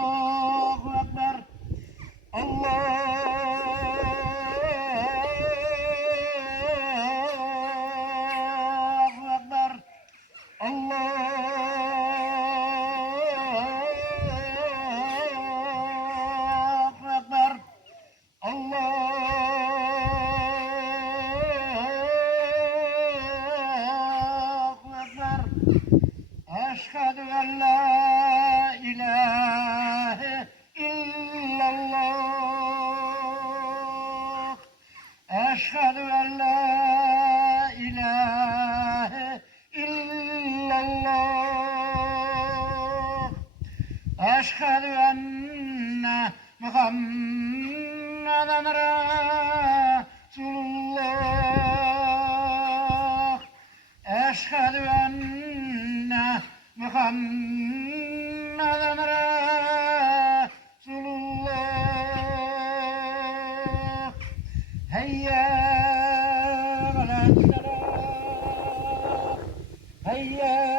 Allahu Ekber. Allahu Ekber. Allahu Ekber. Allahu Ekber. Eşhedü en la ilahe illallah. Eşhedü en la ilahe illallah. Eşhedü enne Muhammeden Resulullah. Eşhedü enne Muhammeden Resulullah. Hayya alel selam. Hayya